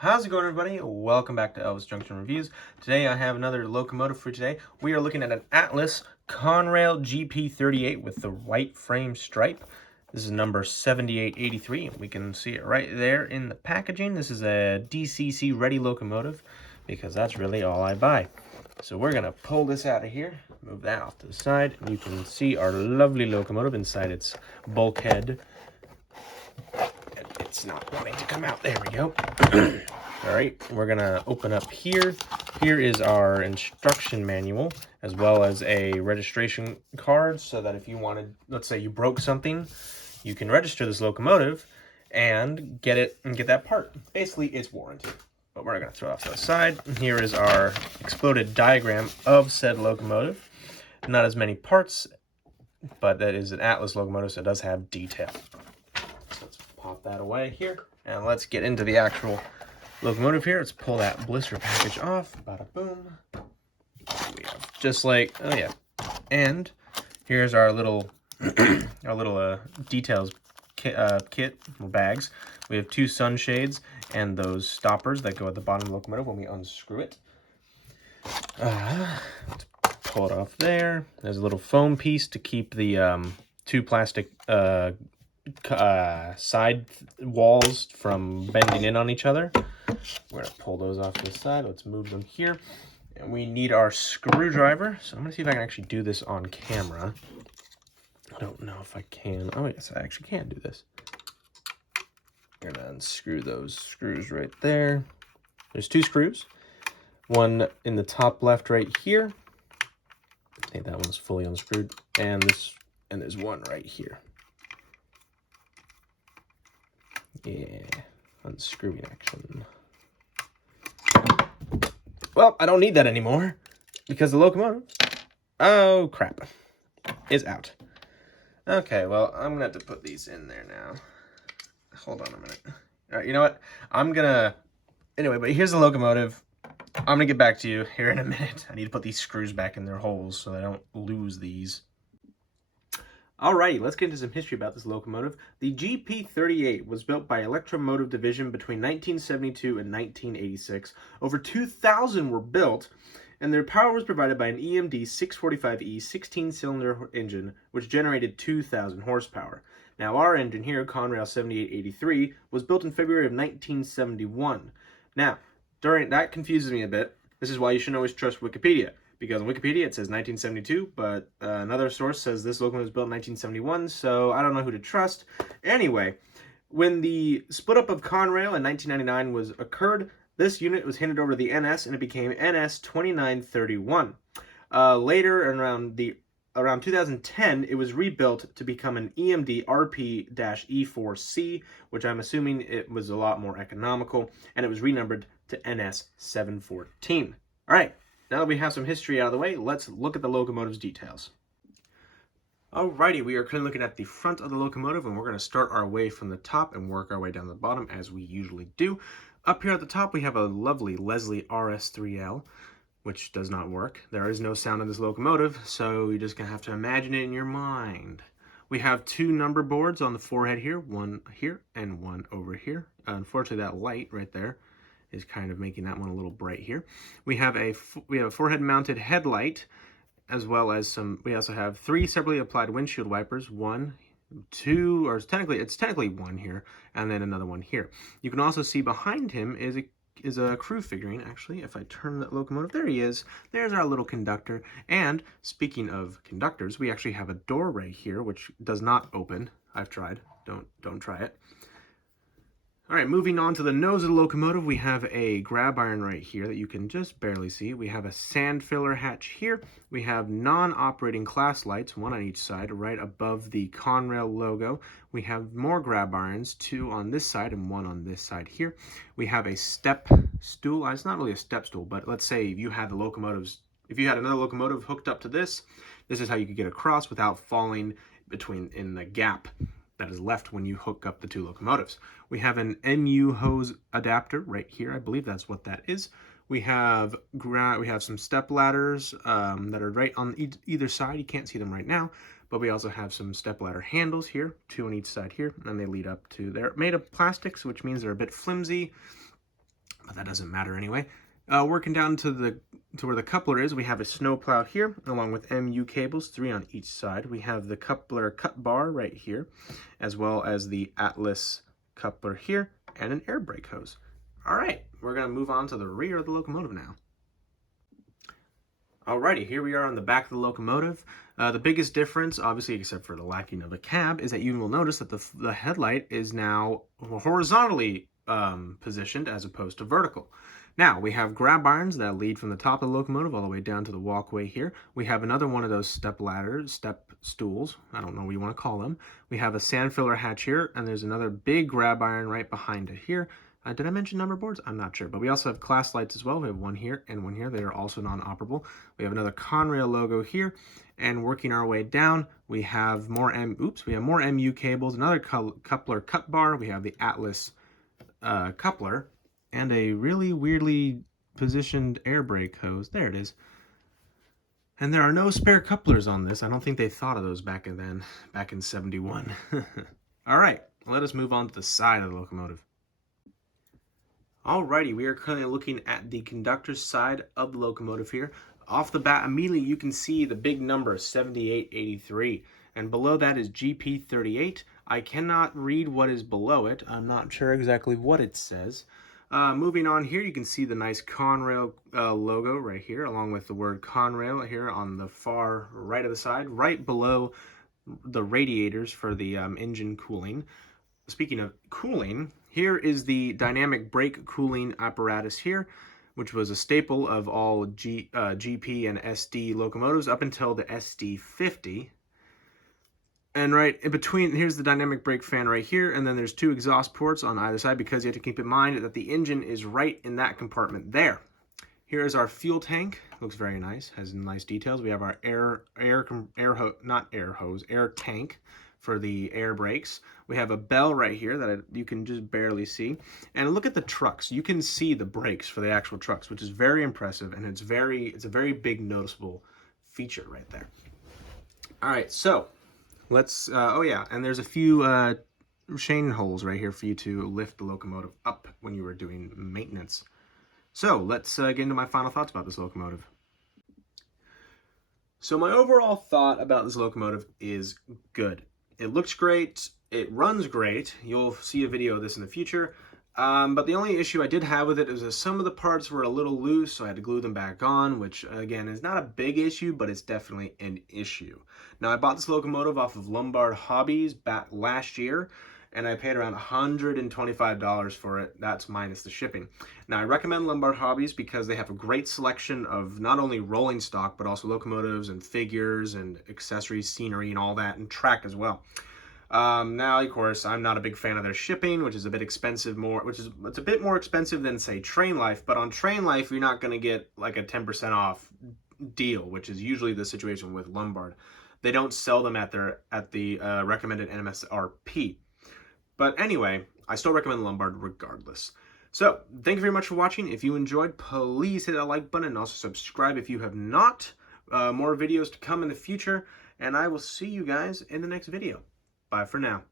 How's it going, everybody? Welcome back to Elvis Junction Reviews. Today I have another locomotive for today. We are looking at an Atlas Conrail GP38 with the white frame stripe. This is number 7883. We can see it right there in the packaging. This is a DCC ready locomotive because that's really all I buy. So we're gonna pull this out of here, move that off to the side, and you can see our lovely locomotive inside its bulkhead. It's not wanting to come out. There we go. All right, we're gonna open up here. Here is our instruction manual, as well as a registration card, so that if you wanted, let's say you broke something, you can register this locomotive and get that part. Basically, it's warranted. But we're gonna throw it off to the side. Here is our exploded diagram of said locomotive. Not as many parts, but that is an Atlas locomotive, so it does have detail. Pop that away here, and let's get into the actual locomotive here. Let's pull that blister package off. Bada boom. We have just like, oh yeah. And here's our little details kit or bags. We have two sunshades and those stoppers that go at the bottom of the locomotive when we unscrew it. Let's pull it off there. There's a little foam piece to keep the two plastic side walls from bending in on each other. We're gonna pull those off to the side. Let's move them here. And we need our screwdriver. So I'm gonna see if I can actually do this on camera. I don't know if I can. Oh, yes, I actually can do this. We're gonna unscrew those screws right there. There's two screws. One in the top left right here. I think that one's fully unscrewed. And there's one right here. Yeah, unscrewing action. Well, I don't need that anymore because the locomotive, oh crap, is out. Okay, well, I'm gonna have to put these in there now. Hold on a minute. All right, you know what? Anyway, but here's the locomotive. I'm gonna get back to you here in a minute. I need to put these screws back in their holes so I don't lose these. Alrighty, let's get into some history about this locomotive. The GP38 was built by Electromotive Division between 1972 and 1986. Over 2,000 were built, and their power was provided by an EMD 645E 16-cylinder engine, which generated 2,000 horsepower. Now, our engine here, Conrail 7883, was built in February of 1971. Now, that confuses me a bit. This is why you shouldn't always trust Wikipedia. Because on Wikipedia it says 1972, but another source says this locomotive was built in 1971, so I don't know who to trust. Anyway, when the split up of Conrail in 1999 occurred, this unit was handed over to the NS and it became NS 2931. Later, around 2010, it was rebuilt to become an EMD RP-E4C, which I'm assuming it was a lot more economical, and it was renumbered to NS 714. All right. Now that we have some history out of the way, let's look at the locomotive's details. Alrighty, we are currently looking at the front of the locomotive, and we're going to start our way from the top and work our way down the bottom as we usually do. Up here at the top, we have a lovely Leslie RS3L, which does not work. There is no sound in this locomotive, so you're just going to have to imagine it in your mind. We have two number boards on the forehead here, one here and one over here. Unfortunately, that light right there is kind of making that one a little bright here. We have a forehead mounted headlight, as well as we also have three separately applied windshield wipers, one, two, or it's technically one here, and then another one here. You can also see behind him is a crew figurine. Actually, if I turn that locomotive, there he is. There's our little conductor. And speaking of conductors, we actually have a door right here, which does not open. I've tried. Don't try it. All right, moving on to the nose of the locomotive, we have a grab iron right here that you can just barely see. We have a sand filler hatch here. We have non-operating class lights, one on each side, right above the Conrail logo. We have more grab irons, two on this side and one on this side here. We have a step stool. It's not really a step stool, but let's say if you had another locomotive hooked up to this is how you could get across without falling in the gap that is left when you hook up the two locomotives. We have an MU hose adapter right here. I believe that's what that is. We have some step ladders that are right on either side. You can't see them right now, but we also have some stepladder handles here, two on each side here, and they lead up to, they're made of plastics, which means they're a bit flimsy. but that doesn't matter anyway. Working down to where the coupler is, we have a snowplow here, along with MU cables, 3 on each side. We have the coupler cut bar right here, as well as the Atlas coupler here, and an air brake hose. All right, we're going to move on to the rear of the locomotive now. Alrighty, here we are on the back of the locomotive. The biggest difference, obviously, except for the lacking of a cab, is that you will notice that the headlight is now horizontally positioned as opposed to vertical. Now, we have grab irons that lead from the top of the locomotive all the way down to the walkway here. We have another one of those step ladders, step stools, I don't know what you want to call them. We have a sand filler hatch here, and there's another big grab iron right behind it here. Did I mention number boards? I'm not sure, but we also have class lights as well. We have one here and one here. They are also non-operable. We have another Conrail logo here, and working our way down, we have more MU cables, another coupler cut bar. We have the Atlas coupler, and a really weirdly positioned air brake hose. There it is. And there are no spare couplers on this. I don't think they thought of those back in 71. All right, let us move on to the side of the locomotive. Alrighty, we are currently looking at the conductor's side of the locomotive here. Off the bat, immediately you can see the big number, 7883. And below that is GP38. I cannot read what is below it. I'm not sure exactly what it says. Moving on here, you can see the nice Conrail logo right here, along with the word Conrail here on the far right of the side, right below the radiators for the engine cooling. Speaking of cooling, here is the dynamic brake cooling apparatus here, which was a staple of all GP and SD locomotives up until the SD50. And right in between, here's the dynamic brake fan right here, and then there's 2 exhaust ports on either side because you have to keep in mind that the engine is right in that compartment there. Here is our fuel tank. Looks very nice, has nice details. We have our air tank for the air brakes. We have a bell right here that you can just barely see. And look at the trucks. You can see the brakes for the actual trucks, which is very impressive, and it's a very big noticeable feature right there. All right, so let's, oh yeah, and there's a few chain holes right here for you to lift the locomotive up when you were doing maintenance. So let's get into my final thoughts about this locomotive. So my overall thought about this locomotive is good. It looks great, it runs great. You'll see a video of this in the future. But the only issue I did have with it is that some of the parts were a little loose, so I had to glue them back on, which again is not a big issue, but it's definitely an issue. Now I bought this locomotive off of Lombard Hobbies back last year, and I paid around $125 for it. That's minus the shipping. Now I recommend Lombard Hobbies because they have a great selection of not only rolling stock, but also locomotives and figures and accessories, scenery, and all that, and track as well. Now, of course, I'm not a big fan of their shipping, which is a bit expensive, it's a bit more expensive than, say, Train Life, but on Train Life, you're not going to get like a 10% off deal, which is usually the situation with Lombard. They don't sell them at the recommended MSRP. But anyway, I still recommend Lombard regardless. So, thank you very much for watching. If you enjoyed, please hit that like button and also subscribe if you have not. More videos to come in the future, and I will see you guys in the next video. Bye for now.